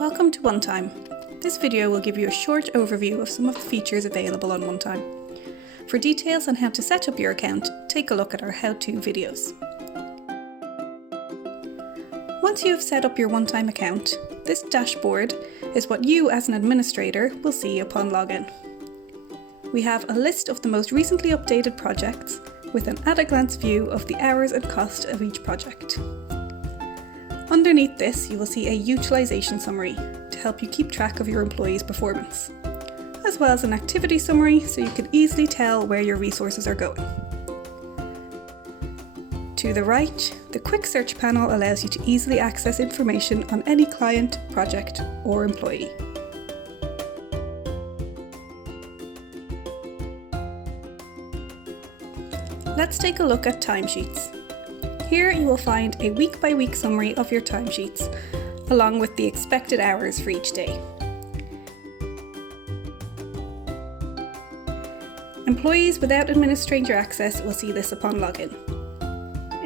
Welcome to OneTime. This video will give you a short overview of some of the features available on OneTime. For details on how to set up your account, take a look at our how-to videos. Once you have set up your OneTime account, this dashboard is what you as an administrator will see upon login. We have a list of the most recently updated projects with an at-a-glance view of the hours and cost of each project. Underneath this, you will see a utilisation summary to help you keep track of your employees' performance, as well as an activity summary so you can easily tell where your resources are going. To the right, the quick search panel allows you to easily access information on any client, project, or employee. Let's take a look at timesheets. Here you will find a week-by-week summary of your timesheets, along with the expected hours for each day. Employees without administrator access will see this upon login.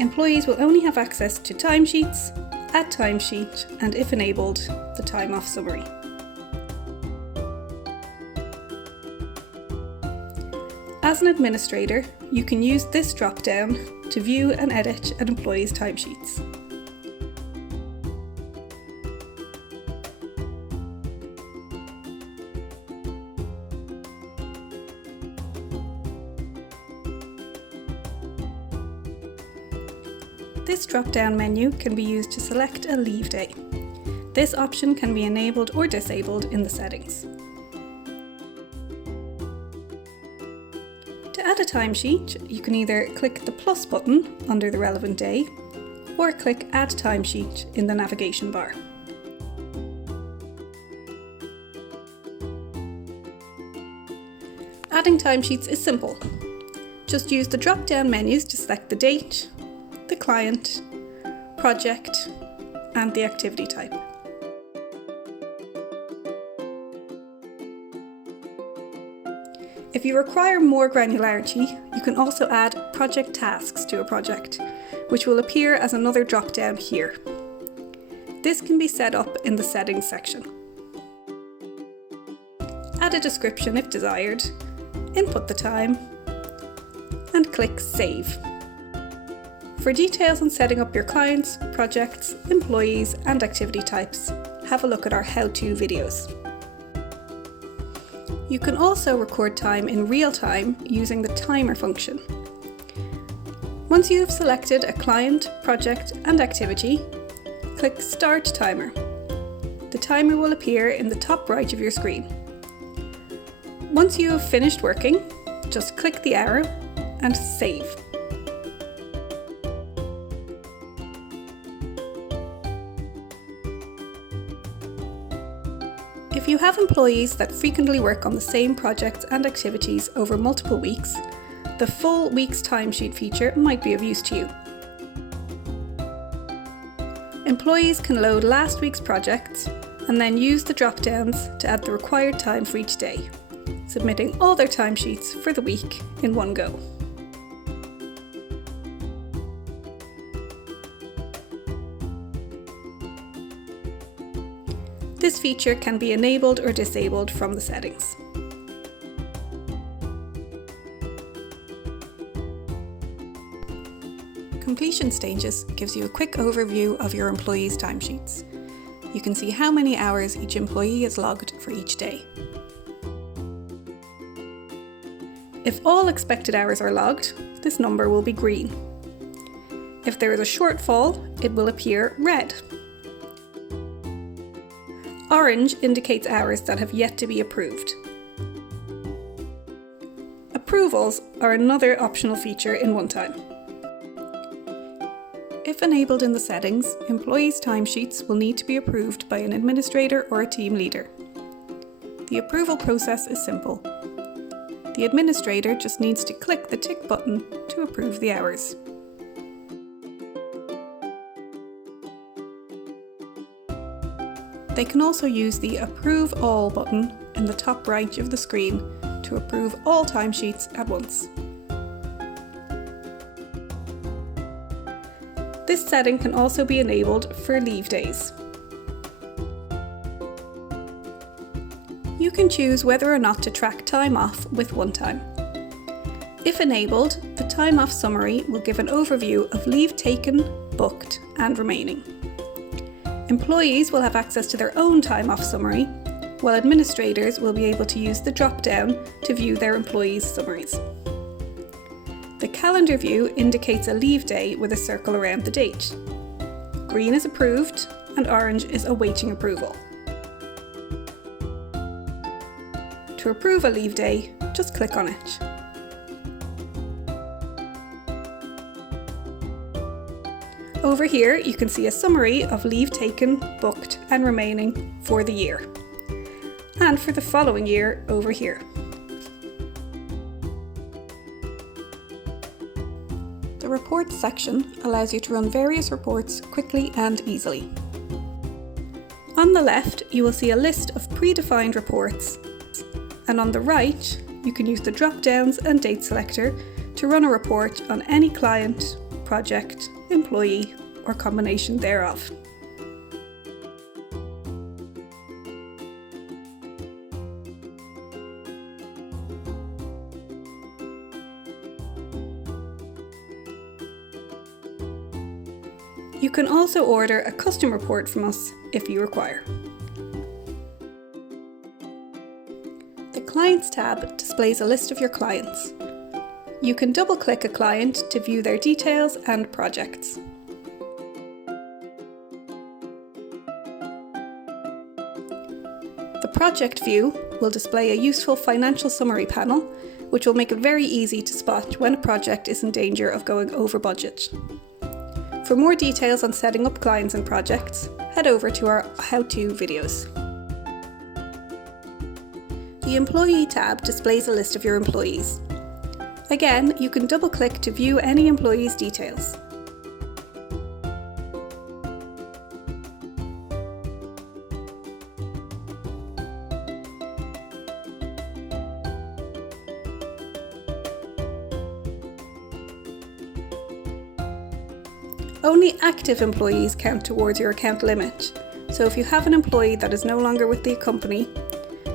Employees will only have access to timesheets, add timesheet, and if enabled, the time off summary. As an administrator, you can use this drop-down to view and edit an employee's timesheets. This drop-down menu can be used to select a leave day. This option can be enabled or disabled in the settings. To add a timesheet, you can either click the plus button under the relevant day or click Add Timesheet in the navigation bar. Adding timesheets is simple. Just use the drop-down menus to select the date, the client, project, and the activity type. If you require more granularity, you can also add project tasks to a project, which will appear as another drop-down here. This can be set up in the settings section. Add a description if desired, input the time, and click Save. For details on setting up your clients, projects, employees, and activity types, have a look at our how-to videos. You can also record time in real time using the timer function. Once you have selected a client, project, and activity, click Start Timer. The timer will appear in the top right of your screen. Once you have finished working, just click the arrow and save. If you have employees that frequently work on the same projects and activities over multiple weeks, the full week's timesheet feature might be of use to you. Employees can load last week's projects and then use the drop-downs to add the required time for each day, submitting all their timesheets for the week in one go. This feature can be enabled or disabled from the settings. Completion Stages gives you a quick overview of your employees' timesheets. You can see how many hours each employee has logged for each day. If all expected hours are logged, this number will be green. If there is a shortfall, it will appear red. Orange indicates hours that have yet to be approved. Approvals are another optional feature in OneTime. If enabled in the settings, employees' timesheets will need to be approved by an administrator or a team leader. The approval process is simple. The administrator just needs to click the tick button to approve the hours. They can also use the Approve All button in the top right of the screen to approve all timesheets at once. This setting can also be enabled for leave days. you can choose whether or not to track time off with OneTime. If enabled, the time off summary will give an overview of leave taken, booked, and remaining. Employees will have access to their own time off summary, while administrators will be able to use the drop-down to view their employees' summaries. The calendar view indicates a leave day with a circle around the date. Green is approved and orange is awaiting approval. To approve a leave day, just click on it. Over here, you can see a summary of leave taken, booked, and remaining for the year. And for the following year over here. The Reports section allows you to run various reports quickly and easily. On the left, you will see a list of predefined reports, and on the right, you can use the drop-downs and date selector to run a report on any client, project, employee, or combination thereof. You can also order a custom report from us if you require. The Clients tab displays a list of your clients. You can double-click a client to view their details and projects. The Project view will display a useful financial summary panel, which will make it very easy to spot when a project is in danger of going over budget. For more details on setting up clients and projects, head over to our how-to videos. The Employee tab displays a list of your employees. Again, you can double-click to view any employee's details. Only active employees count towards your account limit, so if you have an employee that is no longer with the company,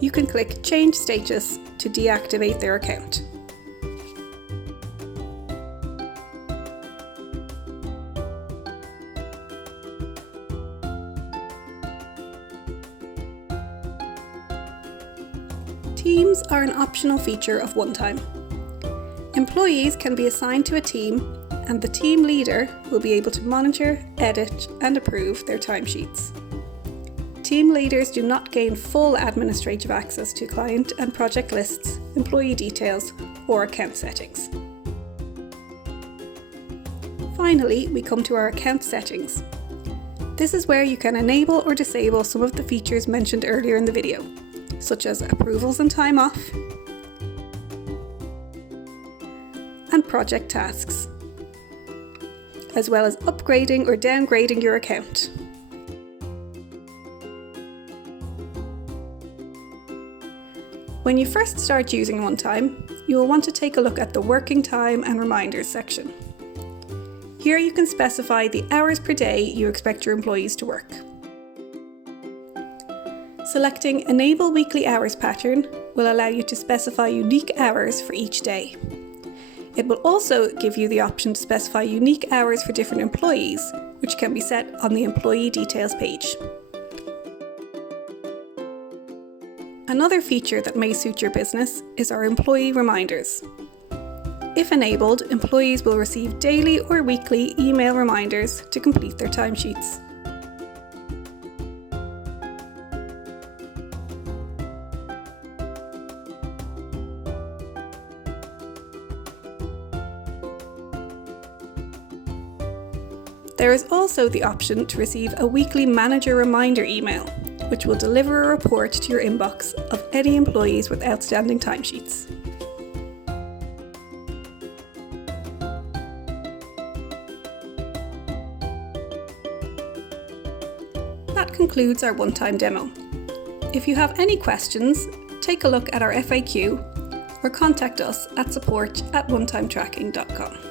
you can click Change Status to deactivate their account. Teams are an optional feature of OneTime. Employees can be assigned to a team, and the team leader will be able to monitor, edit, and approve their timesheets. Team leaders do not gain full administrative access to client and project lists, employee details, or account settings. Finally, we come to our account settings. This is where you can enable or disable some of the features mentioned earlier in the video, such as approvals and time off, and project tasks, as well as upgrading or downgrading your account. When you first start using OneTime, you will want to take a look at the Working Time and Reminders section. Here you can specify the hours per day you expect your employees to work. Selecting Enable Weekly Hours Pattern will allow you to specify unique hours for each day. It will also give you the option to specify unique hours for different employees, which can be set on the Employee Details page. Another feature that may suit your business is our Employee Reminders. If enabled, employees will receive daily or weekly email reminders to complete their timesheets. There is also the option to receive a weekly manager reminder email, which will deliver a report to your inbox of any employees with outstanding timesheets. That concludes our OneTime demo. If you have any questions, take a look at our FAQ or contact us at support@onetimetracking.com.